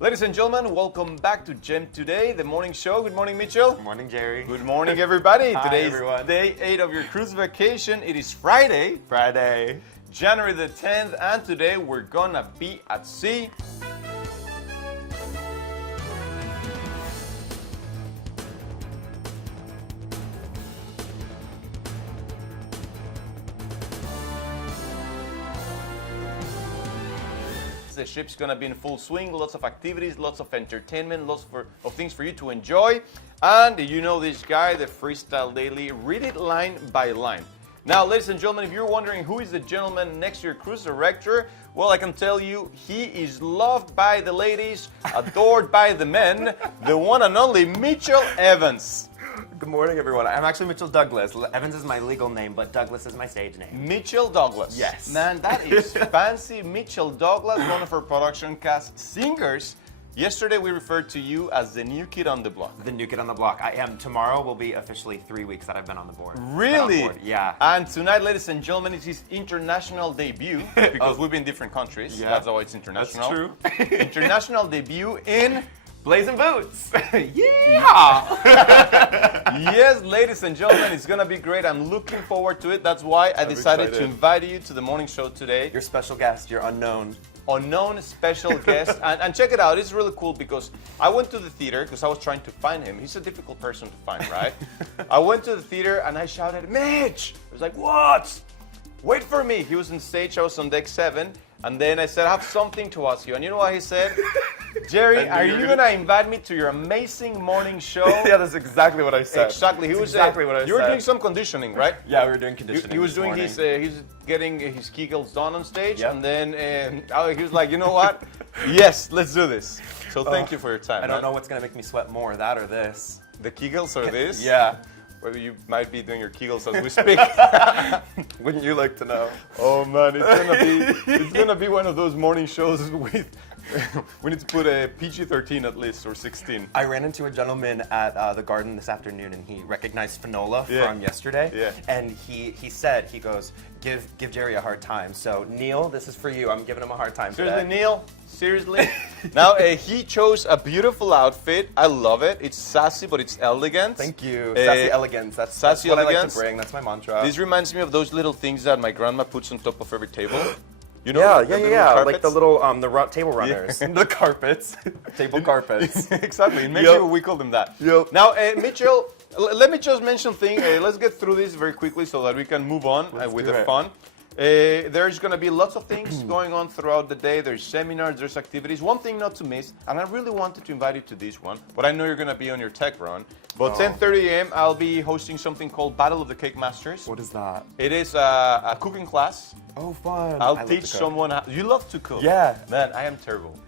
Ladies and gentlemen, welcome back to Gem Today, the morning show. Good morning, Mitchell. Good morning, Jerry. Good morning, everybody. Hi, Today is everyone. day 8 of your cruise vacation. It is Friday, January the 10th, and today we're gonna be at sea. The ship's gonna be in full swing, lots of activities, lots of entertainment, lots of things for you to enjoy. And you know this guy, the Freestyle Daily, read it line by line. Now, ladies and gentlemen, if you're wondering who is the gentleman next to your cruise director, well, I can tell you, he is loved by the ladies, adored by the men, the one and only Mitchell Evans. Good morning, everyone. I'm actually Mitchell Douglas. Evans is my legal name, but Douglas is my stage name. Mitchell Douglas. Yes. Man, that is fancy. Mitchell Douglas, one of our production cast singers. Yesterday, we referred to you as the new kid on the block. The new kid on the block. I am. Tomorrow will be officially 3 weeks that I've been on the board. Really? On board. Yeah. And tonight, ladies and gentlemen, it's his international debut because we've been in different countries. Yeah. That's why it's international. That's true. International debut in Blazing Boots. Yeah! Yes, ladies and gentlemen, it's gonna be great. I'm looking forward to it. That's why I decided to invite you to the morning show today. Your special guest, your unknown Special guest. And check it out, it's really cool because I went to the theater because I was trying to find him. He's a difficult person to find, right? I went to the theater and I shouted, Mitch! I was like, what? Wait for me. He was on stage, I was on deck 7, and then I said, I have something to ask you. And you know what he said? Jerry, are you gonna invite me to your amazing morning show? Yeah, that's exactly what I said. Exactly. He was exactly what I said. You were doing some conditioning, right? Yeah, we were doing conditioning. He was doing morning. he's getting his Kegels done on stage, Yep. and then he was like, you know what? Yes, let's do this. So thank you for your time. I don't know what's gonna make me sweat more, that or this. The Kegels or this? Yeah. Whether you might be doing your Kegels as we speak. Wouldn't you like to know? Oh man, it's gonna be one of those morning shows with. We need to put a PG-13 at least, or 16. I ran into a gentleman at the garden this afternoon, and he recognized Finola from yesterday. Yeah. And he said, he goes, give Jerry a hard time. So Neil, this is for you. I'm giving him a hard time Seriously, today. Neil? Seriously? Now, he chose a beautiful outfit. I love it. It's sassy, but it's elegant. Thank you. Sassy elegance. That's what I like to bring. That's my mantra. This reminds me of those little things that my grandma puts on top of every table. You know, Yeah. the little carpets? Like the little table runners, the carpets, table carpets. Exactly. In Mexico, we call them that. Yep. Now, Mitchell, let me just mention thing. Let's get through this very quickly so that we can move on with the fun. There's going to be lots of things going on throughout the day. There's seminars, there's activities. One thing not to miss, and I really wanted to invite you to this one, but I know you're going to be on your tech run. But 10:30 a.m., I'll be hosting something called Battle of the Cake Masters. What is that? It is a cooking class. Oh, fun. I'll teach someone how. You love to cook. Yeah. Man, I am terrible.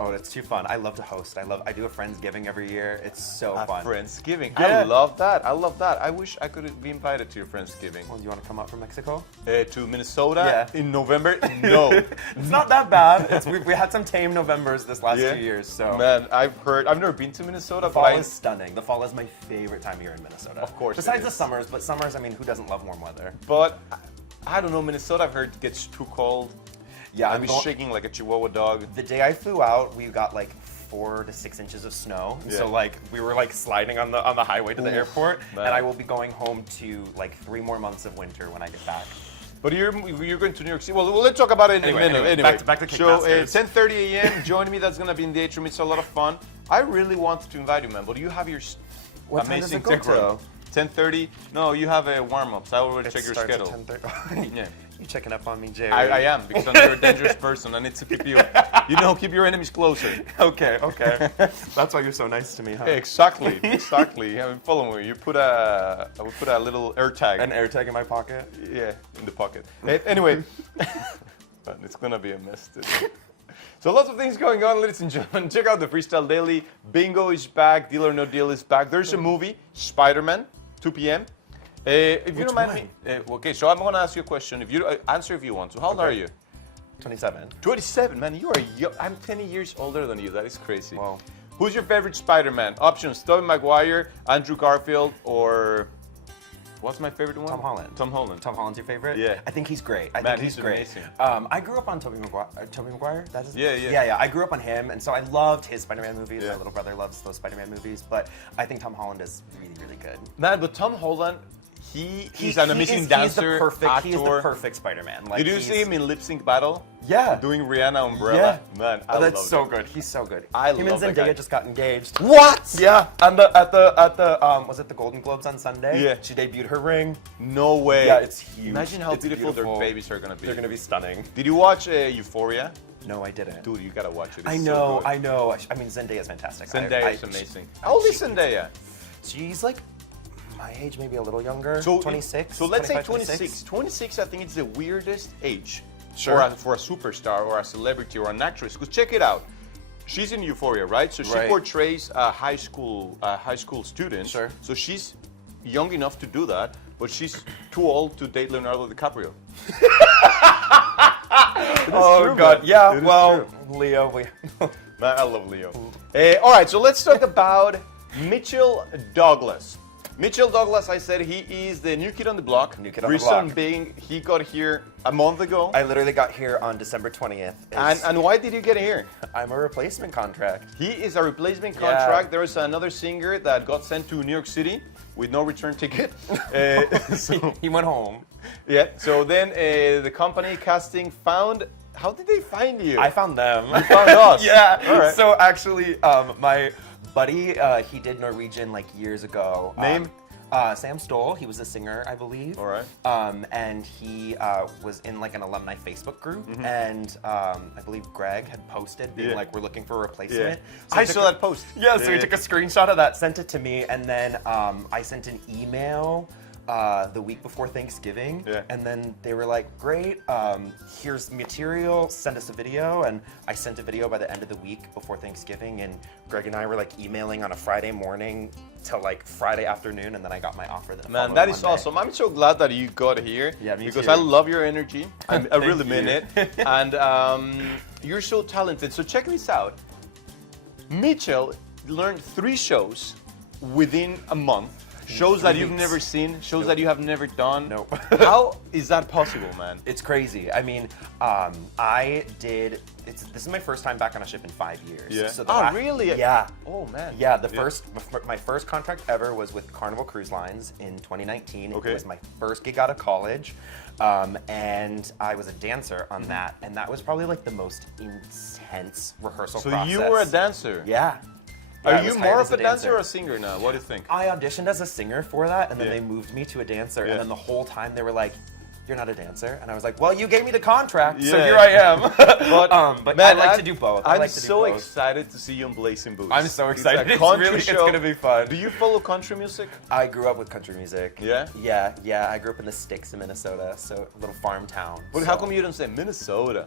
Oh, it's too fun. I love to host. I do a Friendsgiving every year. It's so fun. Friendsgiving. Yeah. I love that. I love that. I wish I could be invited to your Friendsgiving. Well, do you want to come up from Mexico? To Minnesota in November? No. It's not that bad. We had some tame Novembers this last 2 years. So Man, I've never been to Minnesota. the fall is stunning. The fall is my favorite time of year in Minnesota. Of course it Besides the is. summers, but summers, I mean, who doesn't love warm weather? But I don't know, Minnesota I've heard gets too cold. Yeah, I'd be shaking like a Chihuahua dog. The day I flew out, we got like 4 to 6 inches of snow. Yeah. So like we were like sliding on the highway to the airport, man. and I will be going home to like 3 more months of winter when I get back. But you're going to New York City. Well, let's talk about it in a minute. Anyway, back to Cake so Masters. 10:30 a.m. Join me. That's gonna be in the atrium. It's a lot of fun. I really wanted to invite you, man. But you have your What time does amazing it go tech to? run. 10:30. No, you have a warm-ups. I already check your Starts at schedule. 10:30. Yeah. You checking up on me, Jerry? I am, because I'm a very dangerous person. I need to keep keep your enemies closer. Okay. That's why you're so nice to me, huh? Exactly. Yeah, follow me. We put a little air tag. An air tag in my pocket. Yeah, in the pocket. Anyway, but it's gonna be a mess today. So lots of things going on, ladies and gentlemen. Check out the Freestyle Daily. Bingo is back. Deal or No Deal is back. There's a movie, Spider-Man, 2 p.m. If you don't mind me, okay. So I'm gonna ask you a question. If you answer if you want to. How old are you? 27. 27, man. You are young. I'm 10 years older than you. That is crazy. Wow. Who's your favorite Spider-Man? Options: Tobey Maguire, Andrew Garfield, or What's my favorite one? Tom Holland. Tom Holland. Tom Holland's your favorite? Yeah. I think he's great. I Man, think he's he's great. amazing. I grew up on Tobey Maguire. Tobey Maguire? That's his Yeah, name? yeah. Yeah. I grew up on him, and so I loved his Spider-Man movies. Yeah. My little brother loves those Spider-Man movies, but I think Tom Holland is really, really good. Man, but Tom Holland, he's an amazing dancer, actor. He's the perfect Spider-Man. Like, Did you see him in Lip Sync Battle? Yeah. Doing Rihanna Umbrella? Yeah. Man, Oh, that's love so it. good. He's so good. I Him love and that guy. Zendaya just got engaged. What? Yeah, and at the was it the Golden Globes on Sunday? Yeah. She debuted her ring. No way. Yeah, it's huge. Imagine how It's beautiful their babies are going to be. They're gonna be stunning. Did you watch Euphoria? No, I didn't. Dude, you got to watch it. It's I so know, good. I know. I mean, Zendaya's fantastic. Zendaya is amazing. How old is Zendaya? She's like my age, maybe a little younger. So 26. So let's say 25, 26. 26, I think it's the weirdest age Sure. for a superstar or a celebrity or an actress. Because check it out. She's in Euphoria, right? So she Right. portrays a high school student. Sure. So she's young enough to do that, but she's too old to date Leonardo DiCaprio. Oh true, God, man. yeah. It is Well, Leo, we. Man, I love Leo. All right, so let's talk about Mitchell Douglas. Mitchell Douglas, I said he is the new kid on the block. New kid on the Reason block. being, he got here a month ago. I literally got here on December 20th. And why did you get here? I'm a replacement contract. He is a replacement Yeah. contract. There is another singer that got sent to New York City with no return ticket. So, He went home. yeah. So then the company casting found. How did they find you? I found them. You found us. Yeah. All right. So actually, my buddy, he did Norwegian like years ago. Name? Sam Stoll. He was a singer, I believe. All right. And he was in like an alumni Facebook group, and I believe Greg had posted being Yeah. like, "We're looking for a Yeah. replacement." So I took saw that post. Yeah, so he took a screenshot of that, sent it to me, and then I sent an email the week before Thanksgiving, Yeah. and then they were like, "Great, here's material, send us a video," and I sent a video by the end of the week before Thanksgiving, and Greg and I were like emailing on a Friday morning till like Friday afternoon, and then I got my offer. The Man, following that is Monday. awesome. I'm so glad that you got here. Yeah, me because too. I love your energy. I really Thank mean you. it. And you're so talented. So check this out. Mitchell learned 3 shows within a month. Shows that you've weeks. never seen, shows Nope. that you have never done. Nope. How is that possible, man? It's crazy. I mean, this is my first time back on a ship in 5 years. Yeah. So the Oh, la- really? Yeah. Oh, man. Yeah, my first contract ever was with Carnival Cruise Lines in 2019. Okay. It was my first gig out of college, and I was a dancer on that, and that was probably like the most intense rehearsal So process. you were a dancer. Yeah. Are Yeah, I you was more hired of as a dancer or a singer now? What do you think? I auditioned as a singer for that, and then Yeah. they moved me to a dancer, Yeah. and then the whole time they were like, "You're not a dancer," and I was like, "Well, you gave me the contract, so Yeah. here I am." but Man, I like to do both. I I'm like to do so both. excited to see you in Blazing Boots. I'm so excited. It's a It's country really- it's show. gonna be fun. Do you follow country music? I grew up with country music. Yeah? Yeah. I grew up in the sticks in Minnesota, so a little farm town. But so. how come you don't say Minnesota?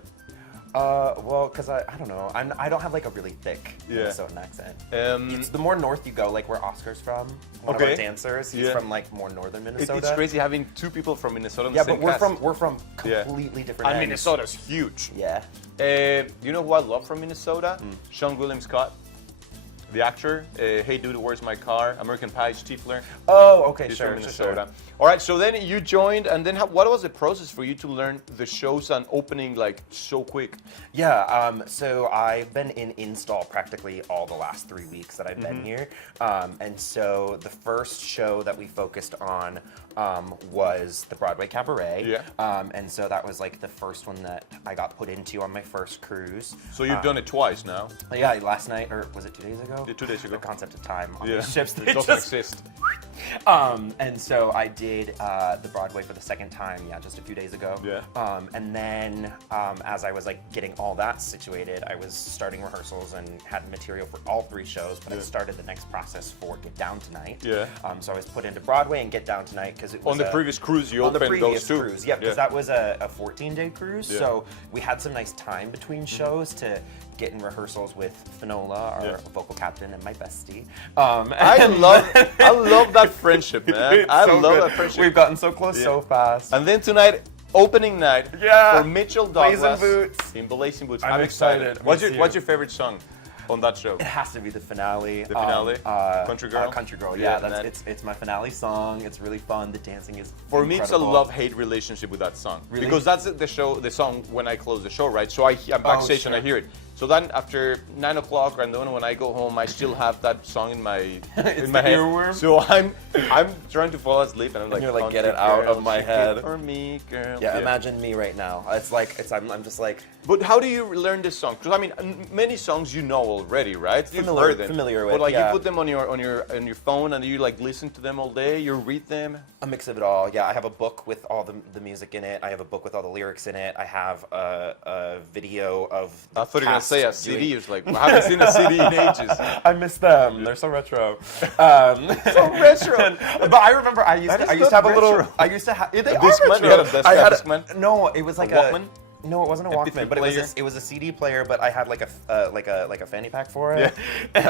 Well, because I don't know. I don't have like a really thick Yeah. Minnesotan accent. Um, It's the more north you go, like where Oscar's from, one of Okay. our dancers. He's Yeah. from like more northern Minnesota. It's crazy having 2 people from Minnesota in Yeah, the same but cast. we're from Yeah. completely different. And ends. Minnesota's huge. Yeah. You know who I love from Minnesota? Hmm. Sean William Scott, the actor. Hey Dude, Where's My Car? American Pie, Stifler. Oh, okay, He's sure, from sure, Minnesota. sure. All right, so then you joined, and then what was the process for you to learn the shows and opening like so quick? Yeah, so I've been in install practically all the last 3 weeks that I've Mm-hmm. been here. And so the first show that we focused on was the Broadway Cabaret. Yeah. And so that was like the first one that I got put into on my first cruise. So you've done it twice now. Yeah, last night, or was it 2 days ago? Yeah, 2 days ago. The concept of time on Yeah, these ships. it they doesn't just- exist. And so I did the Broadway for the second time, just a few days ago. Yeah. And then as I was like getting all that situated, I was starting rehearsals and had material for all 3 shows, but I started the next process for Get Down Tonight. Yeah. So I was put into Broadway and Get Down Tonight because it was On the previous cruise, you on the opened previous those 2. cruise, yeah, because that was a 14-day cruise. Yeah. So we had some nice time between shows to get in rehearsals with Finola, our Yeah. vocal captain, and my bestie. I love that friendship, man. It's I so love good. that friendship. We've gotten so close Yeah. so fast. And then tonight, opening night Yeah. for Mitchell Blazing Douglas Boots. in Blazing Boots. I'm excited. excited. What's Me your too. What's your favorite song? on that show? It has to be the finale. The finale? Country Girl? Country Girl, Yeah, yeah. man. It's my finale song. It's really fun. The dancing is For me, it's a incredible. love-hate relationship with that song. Really? Because that's the song when I close the show, right? So I'm backstage and I sure. hear it. So then after 9 o'clock and then when I go home, I still have that song in my in my the head. earworm? So I'm trying to fall asleep and I'm like, you're like, "Country get it out girl, of my shake it head." for me, girl. Yeah, imagine me right now. I'm just like But how do you learn this song? Because I mean, many songs you know already, right? You've heard them. familiar with, But like yeah. you put them on your phone and you like listen to them all day. You read them. a mix of it all. Yeah, I have a book with all the music in it. I have a book with all the lyrics in it. I have a video of. I thought you were gonna cast say a doing- CD. It's like I haven't seen a CD in ages. I miss them. They're so retro. So retro. But I remember I used That to is have a not little. retro. I used to have. They are Discman? retro. You had a I had Discman? No, it was like A Walkman? No, it wasn't a MP3 Walkman, but player? it was a CD player. But I had like a fanny pack for it,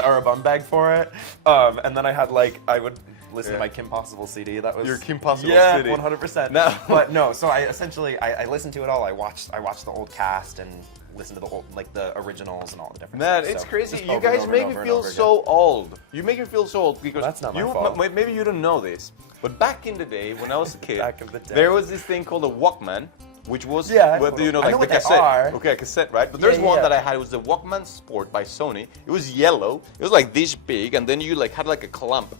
or a bum bag for it, and then I would listen to my Kim Possible CD. That was Your Kim Possible yeah, CD. 100%. No. But no, so I listened to it all. I watched the old cast and listened to the old the originals and all the different. Man, stuff. it's So crazy. just You over and guys over make and me over and feel over again. so old. You make me feel so old because That's not my you, fault. Maybe you don't know this, but back in the day when I was a kid, Back in the day. there was this thing called a Walkman, which was Yeah, you know, I like know the what they cassette. are. Okay, a cassette, right? But Yeah, there's yeah, one yeah. that I had. It was the Walkman Sport by Sony. It was yellow. It was like this big, and then you like had like a clump.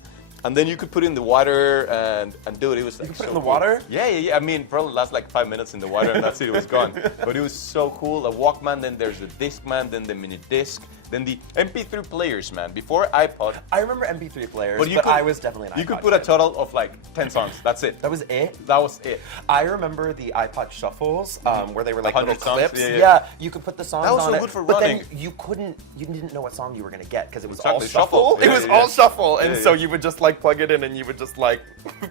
And then you could put it in the water and do it. It was like could put it so in the cool. water? Yeah. I mean, probably last like 5 minutes in the water, and that's it. It was gone. But it was so cool. A Walkman. Then there's the Discman. Then the mini disc. Then the MP3 players, man. Before iPod. I remember MP3 players, But but, you could- I was definitely an You iPod could put a kid. total of like 10 songs. That's it. That was it. That was it. I remember the iPod shuffles, where they were like 100 little songs? clips. Yeah. You could put the songs That was on so it, good for but running. then you didn't know what song you were gonna get because it was Exactly, all shuffle. shuffle. It Yeah, was yeah, all yeah. shuffle, and Yeah, so yeah. you would just like plug it in, and you would just like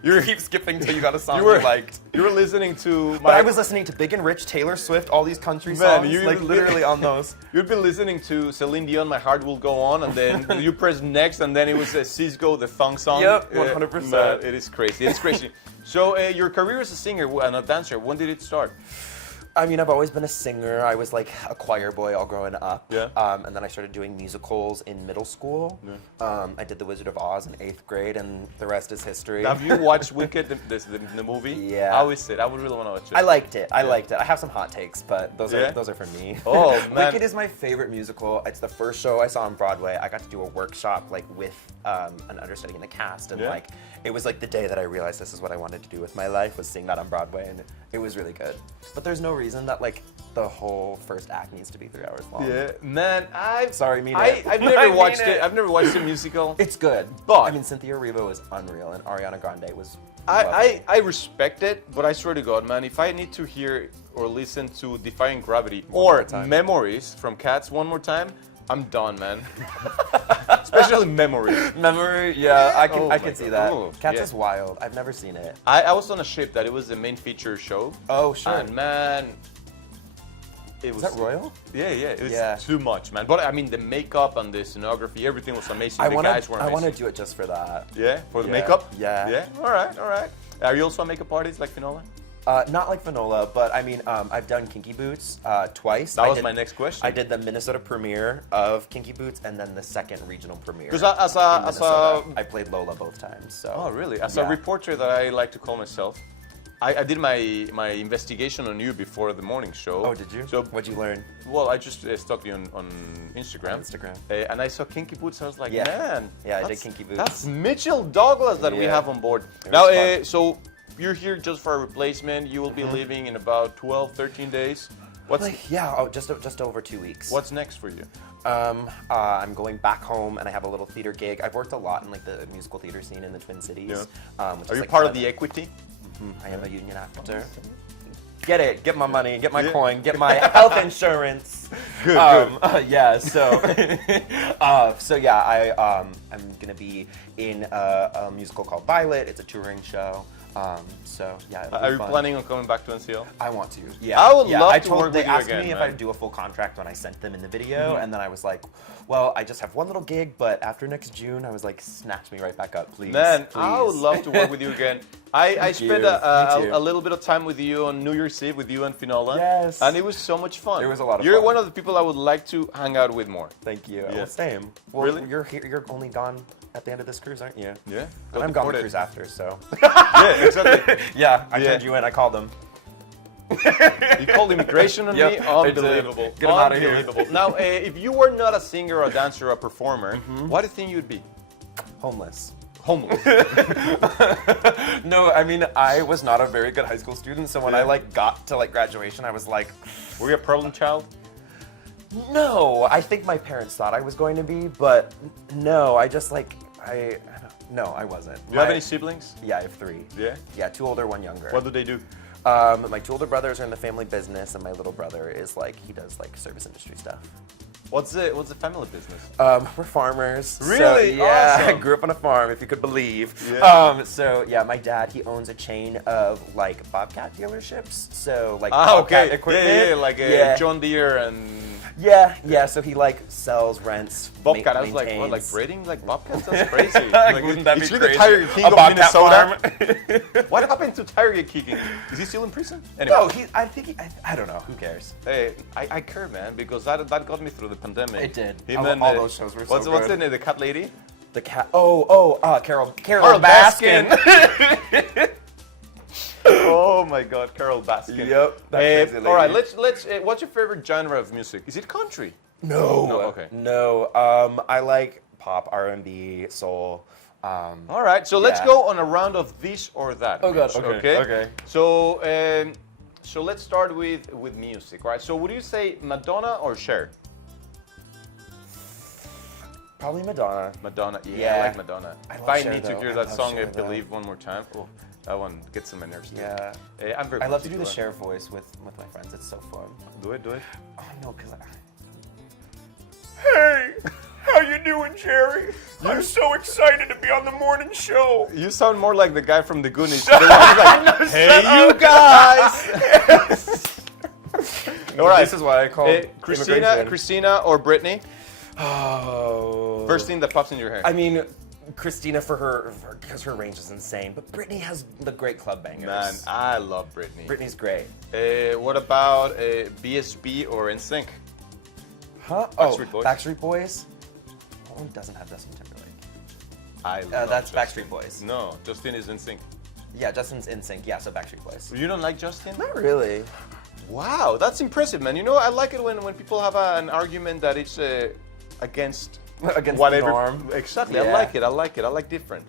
you keep skipping till you got a song You were you liked. You were listening to. But I was listening to Big and Rich, Taylor Swift, all these country Man, songs, you like literally on those. You'd been listening to Celine Dion, "My Heart Will Go On," and then you press next, and then it was Cisco, the thong song. Yep, 100%. Man, it is crazy. It's crazy. So your career as a singer and a dancer, when did it start? I mean, I've always been a singer. I was like a choir boy all growing up. Yeah. And then I started doing musicals in middle school. I did The Wizard of Oz in 8th grade, and the rest is history. Have you watched Wicked, the movie? Yeah. How is it? I would really want to watch it. I liked it. I liked it. I have some hot takes, but those Yeah? are for me. Oh, man. Wicked is my favorite musical. It's the first show I saw on Broadway. I got to do a workshop like with an understudy in the cast, and Yeah? like it was like the day that I realized this is what I wanted to do with my life was sing that on Broadway, and it was really good. But there's no reason that like the whole first act needs to be 3 hours long. Yeah, man. Sorry, mean it. I've I never mean watched it. it. I've never watched the musical. It's good, But- I mean Cynthia Erivo is unreal, and Ariana Grande was. I lovely. respect it, but I swear to God, man, if I need to hear or listen to Defying Gravity One more or time. Memories from Cats one more time, I'm done, man. Especially Memories. Memory, yeah, I can Oh I my can see God. that. Oh, Cats yeah. is wild. I've never seen it. I was on a ship that it was the main feature show. Oh sure. And man, it was Is that Royal? Yeah, it was Yeah. too much, man. But I mean, the makeup and the scenography, everything was amazing. I The want guys were to. I amazing. want to do it just for that. Yeah, for the Yeah. makeup. Yeah. Yeah. All right. Are you also a makeup artist like Finola? Not like Finola, but I mean, I've done Kinky Boots twice. That I was did- my next question. I did the Minnesota premiere of Kinky Boots and then the second regional premiere. Because as in a Minnesota. I played Lola both times. So. Oh, really? As Yeah. a reporter that I like to call myself, I did my investigation on you before the morning show. Oh, did you? So, What'd you learn? well, I just stalked you on Instagram. On Instagram. And I saw Kinky Boots. I was like, Yeah. man. Yeah, I did that's- Kinky Boots. That's Mitchell Douglas that we Yeah. have on board. It Now, was fun. so you're here just for a replacement. You will be leaving in about 12, 13 days. What's Just over 2 weeks. What's next for you? I'm going back home and I have a little theater gig. I've worked a lot in like the musical theater scene in the Twin Cities. Which Are is, you like, part of kind the equity? I am a union actor. Get it. Get my money. Get my Yeah. coin. Get my health insurance. Good, Yeah. So, I'm gonna be in a musical called Violet. It's a touring show. So yeah. it'll be Are you fun. planning on coming back to NCL? I want to. Yeah. I would yeah, love I to told, work they with you asked again, me if man. I'd do a full contract when I sent them in the video, and then I was like, well, I just have one little gig, but after next June, I was like, snatch me right back up, please. Man, please. I would love to work with you again. I Thank spent you. Me too. a little bit of time with you on New Year's Eve with you and Finola. Yes. And it was so much fun. It was a lot of You're fun. one of the people I would like to hang out with more. Thank you. Yeah. Well, same. Well, Really? You're here. You're only gone at the end of this cruise, aren't you? Yeah. And I'm gone the cruise after, so. Yeah, exactly. Yeah, I Yeah. turned you in. I called them. You called immigration on Yep, me? I did. Unbelievable. Get 'em outta here. Unbelievable. Now, if you were not a singer, a dancer, or a performer, Mm-hmm. what do you think you'd be? Homeless. Homeless. No, I mean, I was not a very good high school student, so when I like got to like graduation, I was like, Were you a problem child? no, I think my parents thought I was going to be, but no, I just like, no, I wasn't. Do you have any siblings? Yeah, I have 3. Yeah. Yeah, 2 older, 1 younger. What do they do? My 2 older brothers are in the family business, and my little brother is like, he does like service industry stuff. What's the family business? We're farmers. So, Really? yeah, Awesome. I grew up on a farm, if you could believe. Yeah. So yeah, my dad, he owns a chain of like Bobcat dealerships. So like Ah, Bobcat okay. equipment. Yeah, like yeah. John Deere and Yeah. So he like sells, rents, Bobcat. I was like, what, like maintains. breeding like Bobcats? That's crazy. Like, wouldn't that be is he the crazy? Tiger King A of Bobcat Minnesota? farm? What happened to Tiger King? Is he still in prison? Anyway. No, I think I don't know. Who cares? Hey, I care, man, because that got me through the pandemic. It did. Him All- and, all those shows were so what's good. the name? The cat lady? The cat. Carol Carol Baskin. Oh my God, Carol Baskin. Yep, that crazy lady. All right, let's. What's your favorite genre of music? Is it country? No. No, okay. No. I like pop, R&B, soul. All right, so let's Yeah. go on a round of this or that. Oh, God, Mitch, okay, okay. So let's start with music, right? So would you say Madonna or Cher? Probably Madonna. Madonna, yeah, I Yeah. like Madonna. I If love I Cher, need to though. hear I that love song, Cher, I though. believe, one more time. Oh, that one gets on my nerves. Too. Yeah. I'm very. I love to do the particular. Cher voice with my friends. It's so fun. Do it, do it. Oh no, because Hey, how you doing, Jerry? I'm so excited to be on the morning show. You sound more like the guy from the Goonies. The one who's like, hey, you guys. All right. This is why I call Christina or Britney? Oh. First thing that pops in your head. I mean, Christina because her range is insane, but Britney has the great club bangers. Man, I love Britney. Britney's great. What about BSB or NSYNC? Huh? Backstreet Boys? Backstreet Boys. What one doesn't have Justin Timberlake? I love That's Justin. Backstreet Boys. No, Justin is NSYNC. Yeah, Justin's in sync. Yeah, so Backstreet Boys. You don't like Justin? Not really. Wow, that's impressive, man. You know, I like it when people have an argument that it's against Against whatever. the norm. Exactly. I Yeah. like it. I like different.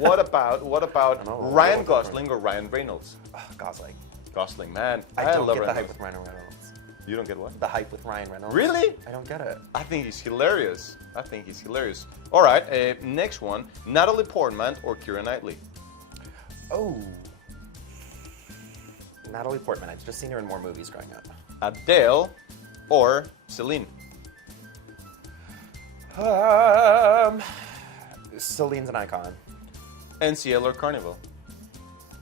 What about know, Ryan what Gosling or Ryan Reynolds? Gosling. Gosling, man. I don't love get the Ryan hype with Gosling. Ryan Reynolds. You don't get what? The hype with Ryan Reynolds. Really? I don't get it. I think he's hilarious. All right, next one: Natalie Portman or Keira Knightley? Oh. Natalie Portman. I've just seen her in more movies growing up. Adele or Celine? Celine's an icon. NCL or Carnival?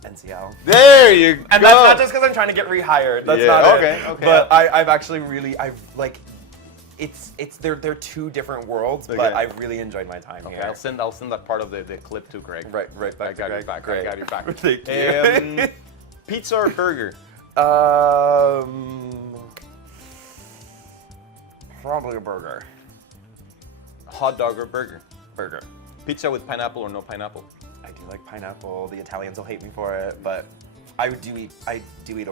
NCL. There you go. And that's not just because I'm trying to get rehired. That's Yeah, not okay, it. okay. But I've actually really, they're 2 different worlds, but Okay. I've really enjoyed my time Okay, here. I'll send that part of the clip to Greg. Right back I to got Greg. you back. Great. I got you back. Thank you. Pizza or burger? Probably a burger. Hot dog or burger? Burger. Pizza with pineapple or no pineapple? I do like pineapple. The Italians will hate me for it, but I do eat a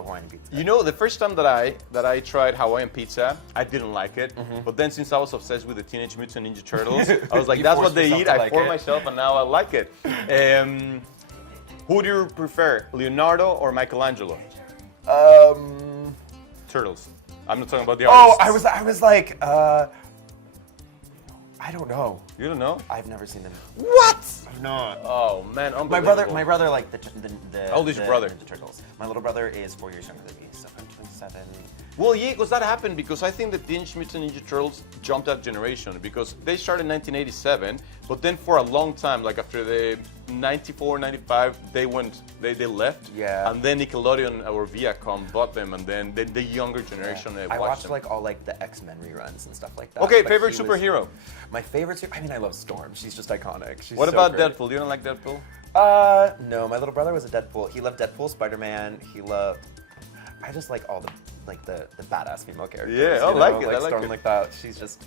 Hawaiian pizza. You know, the first time that I tried Hawaiian pizza, I didn't like it. But then since I was obsessed with the Teenage Mutant Ninja Turtles, I was like, You that's forced what they yourself eat. to I like forced it. myself, and now I like it. Who do you prefer, Leonardo or Michelangelo? Turtles. I'm not talking about the Oh, artists. I was like, I don't know. You don't know? I've never seen them. What? No. Oh man, My brother liked the How old is your brother? Ninja Turtles. My little brother is 4 years younger than me, so I'm 27. Well, yeah, because that happened because I think the Teenage Mutant Ninja Turtles jumped that generation because they started in 1987, but then for a long time, like after the 94, 95, they left. Yeah. And then Nickelodeon or Viacom bought them, and then the younger generation I watched watched them. like all like the X-Men reruns and stuff like that. Okay, but favorite he superhero? My favorite, I mean, I love Storm. She's just iconic. She's What so about great. Deadpool? You don't like Deadpool? No, my little brother was a Deadpool. He loved Deadpool, Spider-Man. He loved. I just like all the badass female characters. Yeah, I you know, like it, I like Storm it. like that. She's just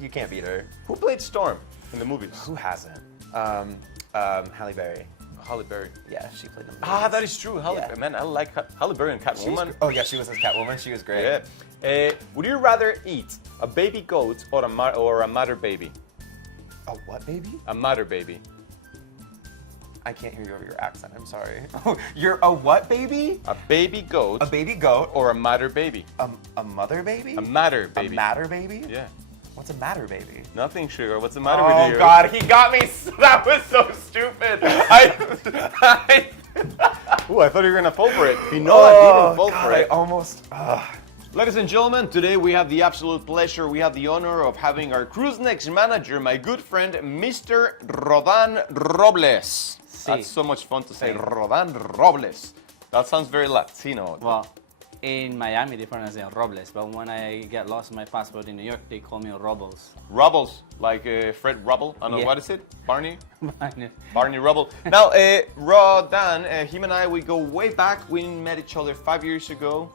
you can't beat her. Who played Storm in the movies? Who hasn't? Halle Berry. Halle Berry. Yeah, she played them. Ah, that is true. Halle, Yeah. Man, I like Halle Berry and Catwoman. Oh yeah, she was as Catwoman. She was great. Yeah. Would you rather eat a baby goat or a mother baby? A what baby? A mother baby. I can't hear you over your accent. I'm sorry. Oh, you're a what baby? A baby goat A baby goat? or a mother baby? A mother baby? A matter baby. A matter baby? Yeah. What's a matter baby? Nothing, sugar. What's the matter Oh with you? God, he got me. That was so stupid. Ooh, I thought you were gonna fall for it. You know I didn't fall God, for I it. almost. Ladies and gentlemen, today we have the absolute pleasure, we have the honor of having our Cruise Next manager, my good friend, Mr. Rodan Robles. That's so much fun to say, Rodan Robles. That sounds very Latino. Well, in Miami they pronounce it Robles, but when I get lost in my passport in New York, they call me Robles. Rubbles, like Fred Rubble. I don't know, Yeah. what is it? Barney? Barney Rubble. Now, Rodan, him and I, we go way back. We met each other 5 years ago,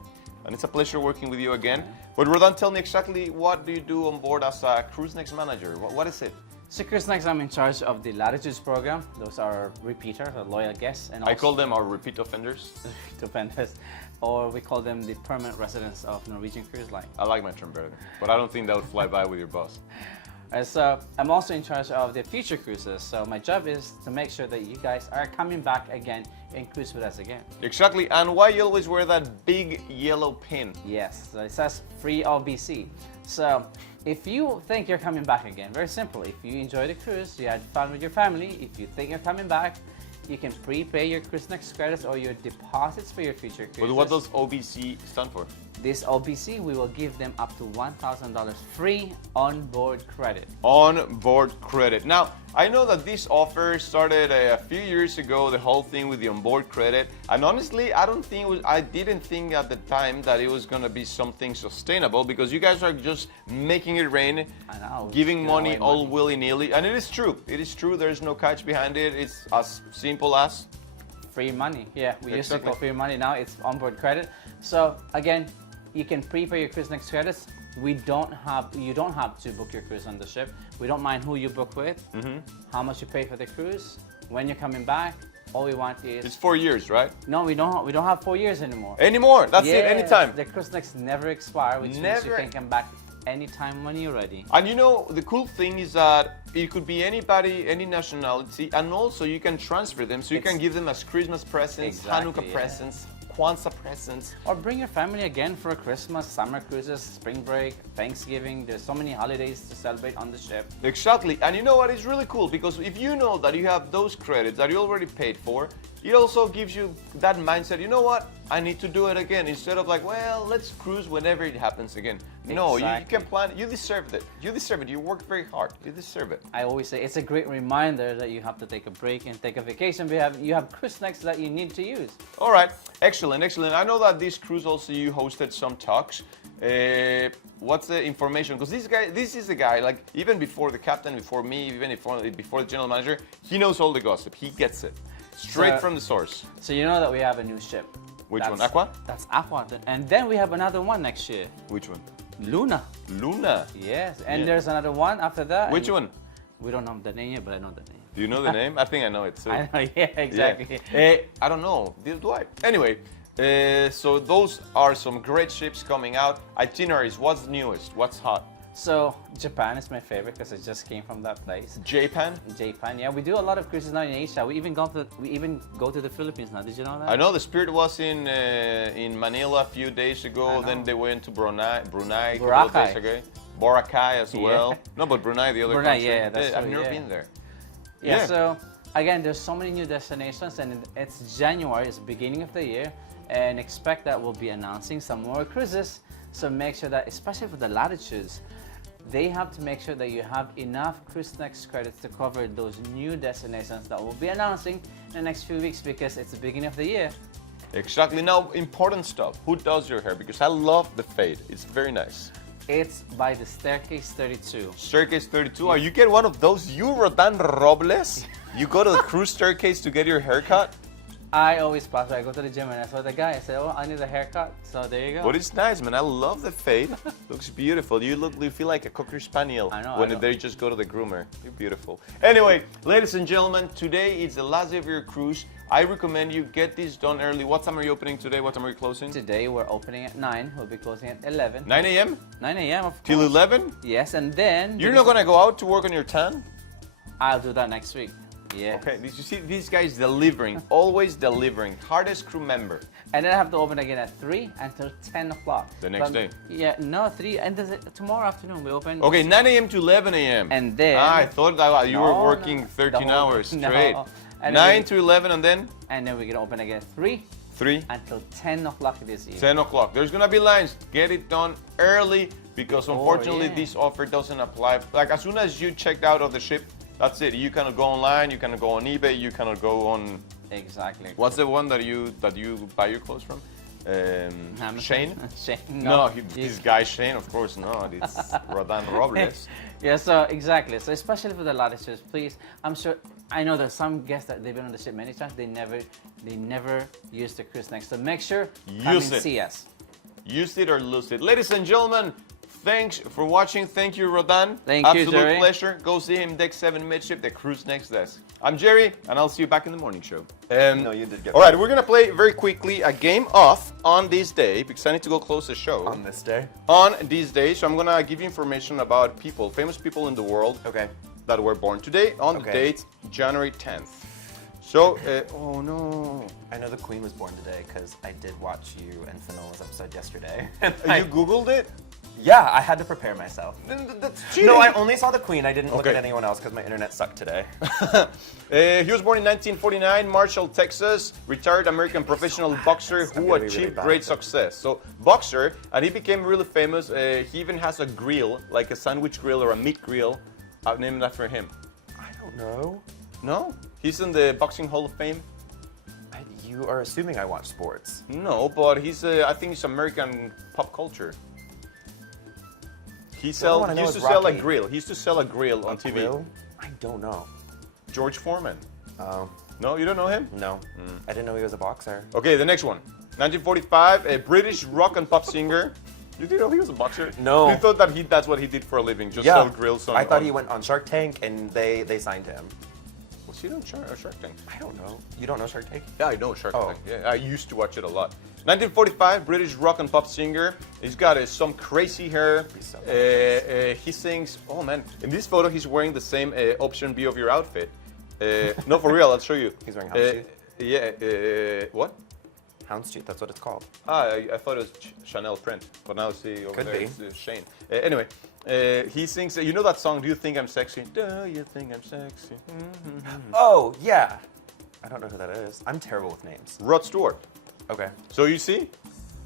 and it's a pleasure working with you again. But Rodan, tell me exactly what do you do on board as a Cruise Next manager? What is it? So Chris, next I'm in charge of the Latitudes program. Those are repeaters, or loyal guests, and I also call them our repeat offenders. stupendous, or we call them the permanent residents of Norwegian Cruise Line. I like my term better, but I don't think that would fly by with your boss. So I'm also in charge of the future cruises. So my job is to make sure that you guys are coming back again and cruise with us again. Exactly, and why you always wear that big yellow pin? Yes, so it says free LBC. So if you think you're coming back again, very simple. If you enjoy the cruise, you had fun with your family, if you think you're coming back, you can prepay your Cruise Next credits or your deposits for your future cruises. But what does OBC stand for? This OBC, we will give them up to $1,000 free on-board credit. On board credit. Now, I know that this offer started a few years ago, the whole thing with the onboard credit, and honestly, I didn't think at the time that it was gonna be something sustainable because you guys are just making it rain, I know, giving giving money away all money. willy-nilly, and it is true. It is true. There's no catch behind it. It's as simple as. Free money. Yeah, we used to Exactly. call free money. Now it's onboard credit. So again, you can prepay your Cruise Next credits. You don't have to book your cruise on the ship. We don't mind who you book with, how much you pay for the cruise, when you're coming back. All we want is It's 4 years, right? no, we don't have 4 years anymore. Anymore. That's it. Yes, Anytime. The Cruise Next never expire, which means you Never. can come back anytime when you're ready. And you know, the cool thing is that it could be anybody, any nationality, and also you can transfer them, so you can give them as Christmas presents, Exactly, Hanukkah yeah. presents, Kwanzaa presents. Or bring your family again for Christmas, summer cruises, spring break, Thanksgiving. There's so many holidays to celebrate on the ship. Exactly. And you know what? It's really cool because if you know that you have those credits that you already paid for, it also gives you that mindset, you know what? I need to do it again instead of like, well, let's cruise whenever it happens again. No, you Exactly. can plan. You deserve it. You deserve it. You work very hard. You deserve it. I always say it's a great reminder that you have to take a break and take a vacation. You have Cruise Next that you need to use. All right, excellent, excellent. I know that this cruise also you hosted some talks. What's the information? Because this is the guy, like even before the captain, before me, even before the general manager, he knows all the gossip. He gets it straight So- from the source. So you know that we have a new ship. Which That's- one? Aqua? That's Aqua. And then we have another one next year. Which one? Luna. Luna. Yes. And Yeah. there's another one after that. Which and one? We don't know the name yet, but I know the name. Do you know the name? I think I know it too. I know, yeah, exactly. Yeah. I don't know. Do I? Anyway, so those are some great ships coming out. Itineraries. What's the newest? What's hot? So Japan is my favorite because I just came from that place. Japan. Japan, yeah. We do a lot of cruises now in Asia. We even go to the Philippines now. Did you know that? I know the Spirit was in Manila a few days I ago. know. Then they went to Brunei a couple of days Boracay. ago. Boracay as Yeah. well. No, but Brunei, the other Brunei, country. yeah, that's I've true, never yeah. been there. Yeah, Yeah. so again, there's so many new destinations, and it's January, it's the beginning of the year. and expect that we'll be announcing some more cruises. So make sure that, especially for the latitudes, they have to make sure that you have enough CruiseNext credits to cover those new destinations that we'll be announcing in the next few weeks, because it's the beginning of the year. Exactly. Now, important stuff. Who does your hair? Because I love the fade. It's very nice. It's by the Staircase 32. Staircase 32. Are you get one of those? You, Rodan Robles? You go to the cruise staircase to get your haircut? I always pass. I go to the gym and I saw the guy. I said, "Oh, I need a haircut." So there you go. But it's nice, man. I love the fade. Looks beautiful. You feel like a Cocker Spaniel when they just go to the groomer. You're beautiful. Anyway, ladies and gentlemen, today is the last day of your cruise. I recommend you get this done early. What time are you opening today? What time are you closing? Today we're opening at 9. We'll be closing at 11. 9 a.m.? 9 a.m. of course. Till 11? Yes, and then You're not gonna go out to work on your tan? I'll do that next week. Yeah. Okay, did you see these guys delivering, always delivering. Hardest crew member. And then I have to open again at 3 until 10 o'clock. The next day? Yeah, no, 3, and tomorrow afternoon we open. Okay, 9 a.m. to 11 a.m. And then... I thought that you were No, working no. 13 The whole- hours no. straight. And 9 to 11 and then? And then we're gonna open again at 3 3, until 10 o'clock this evening. 10 o'clock. There's gonna be lines. Get it done early because unfortunately yeah. this offer doesn't apply. Like as soon as you checked out of the ship, that's it. You cannot go online, you cannot go on eBay, you cannot go on... Exactly. What's the one that you buy your clothes from? Amazon? Shane? Shane? No, this guy Shane, of course not. It's Rodan Robles. Yeah, so exactly. So especially for the latitudes, please. I'm sure. I know there's some guests that they've been on the ship many times. They never use the CruiseNext. So make sure come Use and it. see us. Use it or lose it. Ladies and gentlemen, thanks for watching. Thank you, Rodan. Thank you, Absolute Jerry. pleasure. Go see him deck 7 midship, the CruiseNext desk. I'm Jerry, and I'll see you back in the morning show. No, you did get All right, we're going to play very quickly a game off on this day, because I need to go close the show. on this day. On this day, so I'm going to give you information about people, famous people in the world Okay. that were born today on the Okay. date January 10th. So, oh no. I know the Queen was born today because I did watch you and Finola's episode yesterday. You Googled it? Yeah, I had to prepare myself. That's cheating. No, I only saw the Queen. I didn't look Okay. at anyone else because my internet sucked today. He was born in 1949, Marshall, Texas, retired American professional boxer I'm who gonna be achieved really bad great at it. success. So, boxer, and he became really famous. He even has a grill, like a sandwich grill or a meat grill, named after him. I don't know. No? He's in the Boxing Hall of Fame? You are assuming I watch sports. No, but he's, I think it's American pop culture. He used one I know to is sell a Rocky. grill. He used to sell a grill on TV. Grill? I don't know. George Foreman. Oh, No, you don't know him? no. I didn't know he was a boxer. Okay, the next one. 1945, a British rock and pop singer. You didn't know he was a boxer? No. You thought that that's what he did for a living, just sell grills on... I thought he went on Shark Tank and they signed him. Was he on Shark Tank? I don't know. You don't know Shark Tank? Yeah, I know Shark Oh. Tank. Yeah, I used to watch it a lot. 1945, British rock and pop singer. He's got some crazy hair. He's so He sings. Oh man! In this photo, he's wearing the same option B of your outfit. No, for real. I'll show you. He's wearing houndstooth? Yeah. What? Houndstooth, that's what it's called. I thought it was Chanel print, but now see over Could there be. it's Shane. Anyway, he sings. You know that song? Do you think I'm sexy? Do you think I'm sexy? Oh, yeah. I don't know who that is. I'm terrible with names. Rod Stewart. Okay. So you see,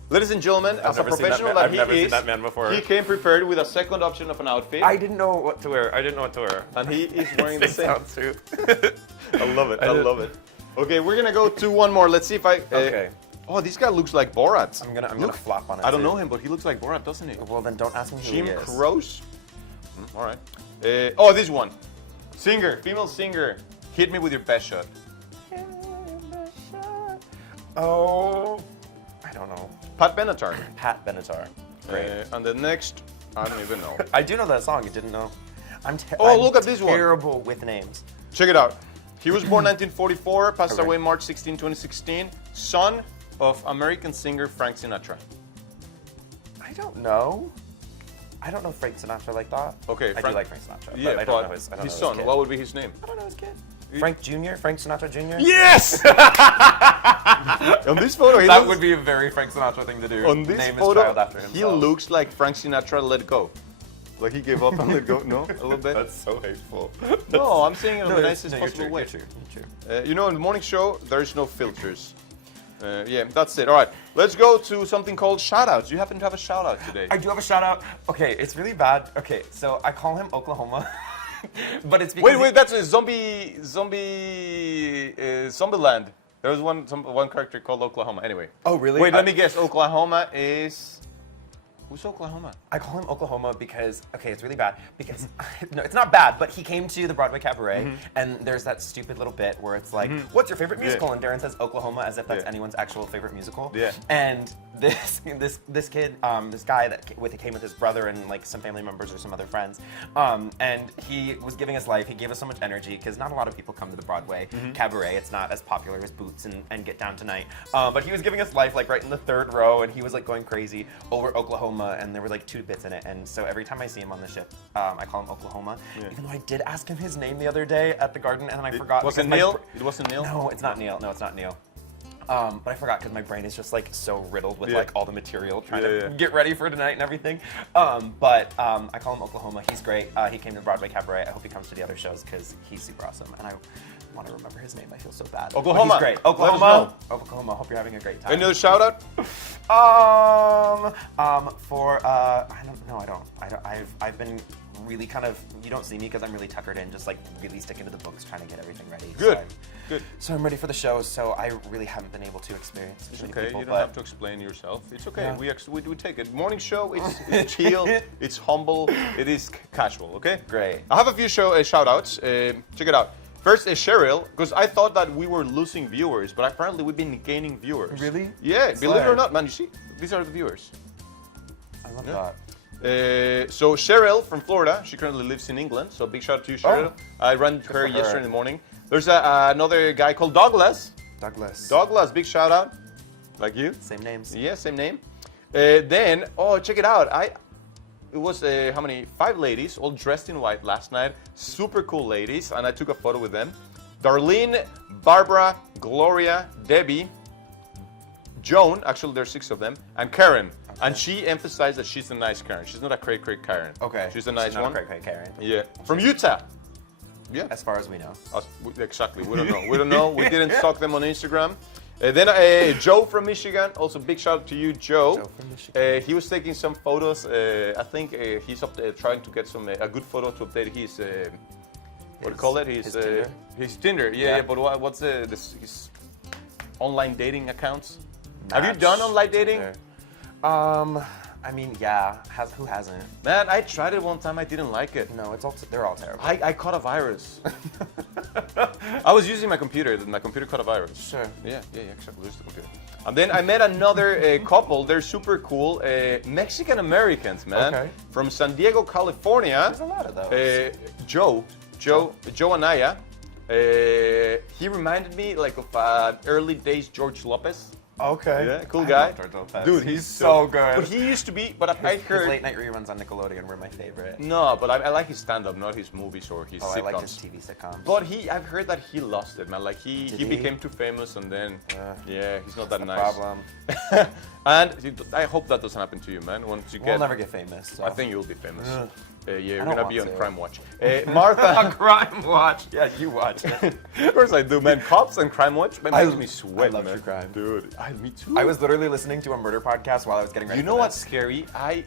ladies and gentlemen, as a never seen that professional man- that I've he never seen is, that man before. he came prepared with a second option of an outfit, I didn't know what to wear. I didn't know what to wear. and he is wearing the same. Houndstooth. I love it. I did- love it. Okay, we're gonna go to one more. Let's see if I. Okay. Oh, this guy looks like Borat. I'm gonna Look, flop on it. I don't too. know him, but he looks like Borat, doesn't he? Well, then don't ask me who Jim he is. Croce. All right. Oh, this one. Singer, female singer. Hit me with your best shot. Oh, I don't know. Pat Benatar. Pat Benatar. Great. And the next, I don't even know. I do know that song. You didn't know. I'm look at this one. Terrible with names. Check it out. He was born 1944, passed Okay. away March 16, 2016. Son of American singer Frank Sinatra. I don't know. I don't know Frank Sinatra like that. Okay, I do Frank- like Frank Sinatra. Yeah, but I don't know his, I don't know son, kid. what would be his name? I don't know his kid. Frank Jr. Frank Sinatra Jr. Yes! On this photo, he That looks, would be a very Frank Sinatra thing to do. on this Name his photo, child after he himself. looks like Frank Sinatra let go. Like he gave up and let go. No, a little bit. That's so hateful. No, I'm saying it in the it's- nicest no, you're possible true, way. You're true. You're true. You know, in the morning show, there's no filters. Yeah, that's it. All right, let's go to something called shoutouts. You happen to have a shoutout today. I do have a shout out. Okay, it's really bad. Okay, so I call him Oklahoma, but it's because Wait, that's a Zombieland. There was one character called Oklahoma. Anyway. Oh, really? Wait, let me guess. Oklahoma is. Who's Oklahoma? I call him Oklahoma because, okay, it's really bad because, no, it's not bad, but he came to the Broadway Cabaret, and there's that stupid little bit where it's like, what's your favorite musical? And Darren says Oklahoma as if that's Yeah. anyone's actual favorite musical. Yeah. And this kid, this guy that came with his brother and like some family members or some other friends, and he was giving us life. He gave us so much energy because not a lot of people come to the Broadway Cabaret. It's not as popular as Boots and Get Down Tonight. But he was giving us life like right in the third row, and he was like going crazy over Oklahoma. And there were like 2 bits in it, and so every time I see him on the ship, I call him Oklahoma. Yeah. Even though I did ask him his name the other day at the garden, and then I forgot. Was it because my Neil? br- It wasn't Neil? No, it's not Neil. No, it's not Neil. But I forgot because my brain is just like so riddled with Yeah. like all the material trying Yeah, to yeah. get ready for tonight and everything. But I call him Oklahoma. He's great. He came to the Broadway Cabaret. I hope he comes to the other shows because he's super awesome, and I want to remember his name. I feel so bad. Oklahoma. But he's great. Let us Oklahoma. Oklahoma. Hope you're having a great time. Any other shoutout? I've been really kind of, you don't see me because I'm really tuckered in, just like really sticking to the books, trying to get everything ready. Good. So Good. So I'm ready for the shows, so I really haven't been able to experience It's many okay. people, You don't but have to explain yourself. It's okay. Yeah. We take it. Morning show. It's chill. It's humble. It is casual. Okay. Great. I have a few shout outs. Check it out. First is Cheryl, because I thought that we were losing viewers, but apparently we've been gaining viewers. Really? Yeah. Believe it or Slay. not, man. You see, these are the viewers. I love Yeah. that. So Cheryl from Florida, she currently lives in England. So big shout out to you, Cheryl. I ran into her for her. yesterday in the morning. There's another guy called Douglas. Douglas. Douglas, big shout out. Like you. Same names. Yeah, same name. Then, check it out. It was how many? 5 ladies, all dressed in white last night. Super cool ladies, and I took a photo with them. Darlene, Barbara, Gloria, Debbie, Joan. Actually, there's 6 of them, and Karen. And she emphasized that she's a nice Karen. She's not a cray Karen. Okay. She's a nice not one. a cray Karen. Yeah, from Utah. Yeah. As far as we know. Exactly. We don't know. We don't know. We didn't stalk them on Instagram. Then Joe from Michigan. Also, big shout out to you, Joe. Joe from Michigan. He was taking some photos. I think he's trying to get a good photo to update his what do you call it? His Tinder? His Tinder. Yeah. But what's his online dating accounts? Have you done online dating? I mean, yeah. Who hasn't? Man, I tried it one time. I didn't like it. No, they're all terrible. I caught a virus. I was using my computer. My computer caught a virus. Sure. Yeah, exactly. Just the computer. And then I met another couple. They're super cool. Mexican Americans, man. Okay. From San Diego, California. There's a lot of those. Joe Anaya. He reminded me like of early days George Lopez. Okay. Yeah, cool I guy. love George Lopez. Dude, he's so good. But he used to be. But I His heard. late night reruns on Nickelodeon were my favorite. No, but I like his stand-up, not his movies or his Oh, sitcoms. I like his TV sitcoms. But I've heard that he lost it, man. Like he Did he? became too famous, and then yeah, he's not that the nice. problem. And I hope that doesn't happen to you, man. Once you We'll get, never get famous. So. I think you'll be famous. Ugh. Yeah, I you're don't gonna want be on to. Crime Watch. Martha, Crime Watch. Yeah, you watch it. of course I do, man. Cops and Crime Watch, man, I- makes me sweat, I love man. true crime. Dude. Me too. I was literally listening to a murder podcast while I was getting ready. You know for what's this. scary? I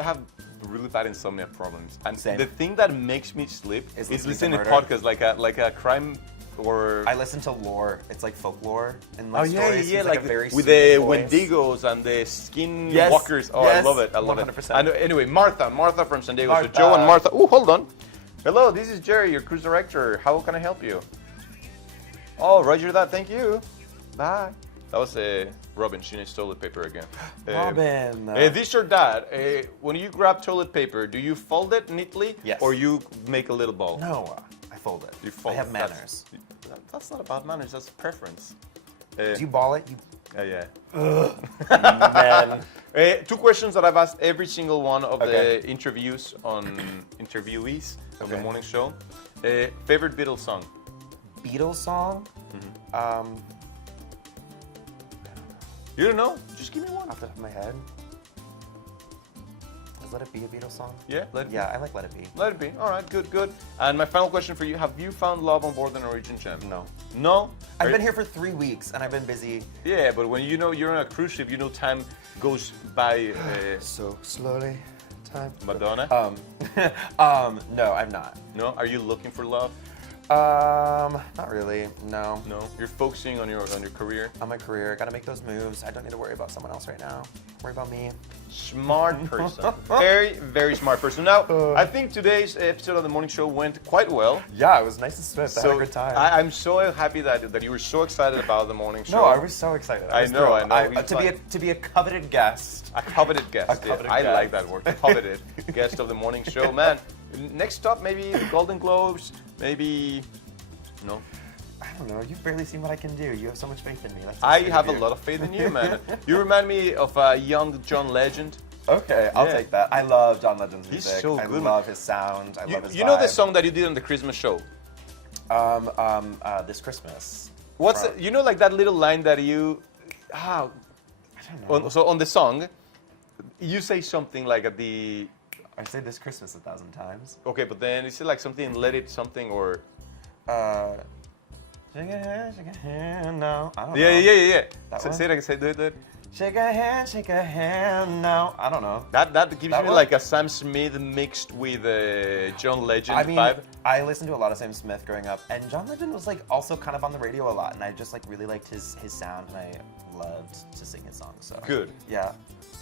have really bad insomnia problems, and Same. the thing that makes me sleep Is is listening listening to to murder. podcasts like a crime or. I listen to lore. It's like folklore and Oh like yeah, stories. yeah, He's like a very with sweet the voice. Wendigos and the skin Yes, walkers. Oh, yes, I love it. I love 100%. it. And anyway, Martha from San Diego. Martha. So Joe and Martha. Oh, hold on. Hello, this is Jerry, your cruise director. How can I help you? Oh, roger that. Thank you. Bye. That was Robin. She needs toilet paper again. Robin. This or that. When you grab toilet paper, do you fold it neatly? Yes. Or you make a little ball? No, I fold it. You fold I have it. manners. That's not about manners. That's preference. Do you ball it? You Yeah. man. 2 questions that I've asked every single one of Okay. the interviewees of the Okay. morning show. Favorite Beatles song? Beatles song? You don't know? Just give me one. Off the top of my head. Let It Be a Beatles song? Yeah, Let It Be. Yeah, I like Let It Be. Let it be. All right, good, good. And my final question for you: have you found love on board the Norwegian Gem? No. No. I've been here for 3 weeks and I've been busy. Yeah, but when you know you're on a cruise ship, you know time goes by. So slowly, time. Madonna. No, I'm not. No. Are you looking for love? Not really. No. No. You're focusing on your career. On my career, gotta make those moves. I don't need to worry about someone else right now. Worry about me. Smart person. Very, very smart person. Now, I think today's episode of the morning show went quite well. Yeah, it was nice and swift. I had a good time. I'm so happy that you were so excited about the morning show. No, I was so excited. I was know, thrilled. I know. To be a coveted guest. A coveted guest. A coveted I like guest. that word. Coveted guest of the morning show. Man, next stop, maybe the Golden Globes, maybe... No? I don't know. You've barely seen what I can do. You have so much faith in me. That's so I sweet have a of you. lot of faith in you, man. You remind me of a young John Legend. Okay, I'll Yeah. take that. I love John Legend's He's music. so I good. love his sound. I love his You know the vibe. song that you did on the Christmas show? This Christmas. What's From- you know like that little line that you how I don't know. so on the song you say something like at the I say this Christmas 1,000 times. okay, but then is it like something let it something or Shake a hand now. I don't know. yeah. That Say, one? say it again, say do it. Shake a hand now. I don't know. That gives That me one? like a Sam Smith mixed with John Legend I mean, vibe. I listened to a lot of Sam Smith growing up, and John Legend was like also kind of on the radio a lot, and I just like really liked his sound, and I loved to sing his songs. So Good. Yeah.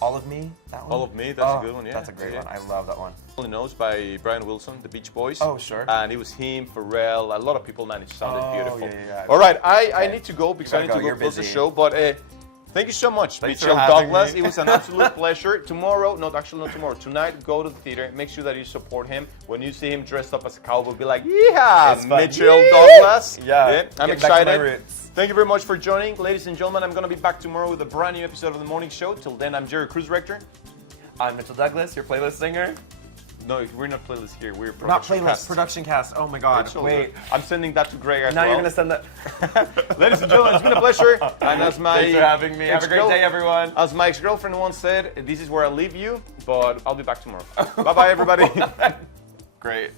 All of Me, that one. All of Me, that's a good one, yeah. That's a great Yeah. one. I love that one. Only Knows by Brian Wilson, the Beach Boys. Oh, sure. And it was him, Pharrell, a lot of people, man. It sounded Oh, beautiful. yeah. All right, I Okay. need to go because You I need gotta to go, go you're close the busy. show. But thank you so much, Thanks for Mitchell having Douglas. me. It was an absolute pleasure. Tomorrow, not tomorrow, tonight, go to the theater. Make sure that you support him. When you see him dressed up as a cowboy, be like, yeah, It's fun. Mitchell Yeah. Douglas. Yeah. I'm Get back to my excited. roots. Thank you very much for joining. Ladies and gentlemen, I'm going to be back tomorrow with a brand new episode of The Morning Show. Till then, I'm Jerry Cruz Rector. I'm Mitchell Douglas, your playlist singer. No, we're not playlist here. We're Not production playlist, cast. production cast. Oh my god. Mitchell, Wait. I'm sending that to Greg as Now well. you're gonna send that. Ladies and gentlemen, it's been a pleasure. And as my Thanks for having me. Have a great ex-girl- day, everyone. As my ex-girlfriend once said, this is where I leave you, but I'll be back tomorrow. Bye-bye, everybody. Great.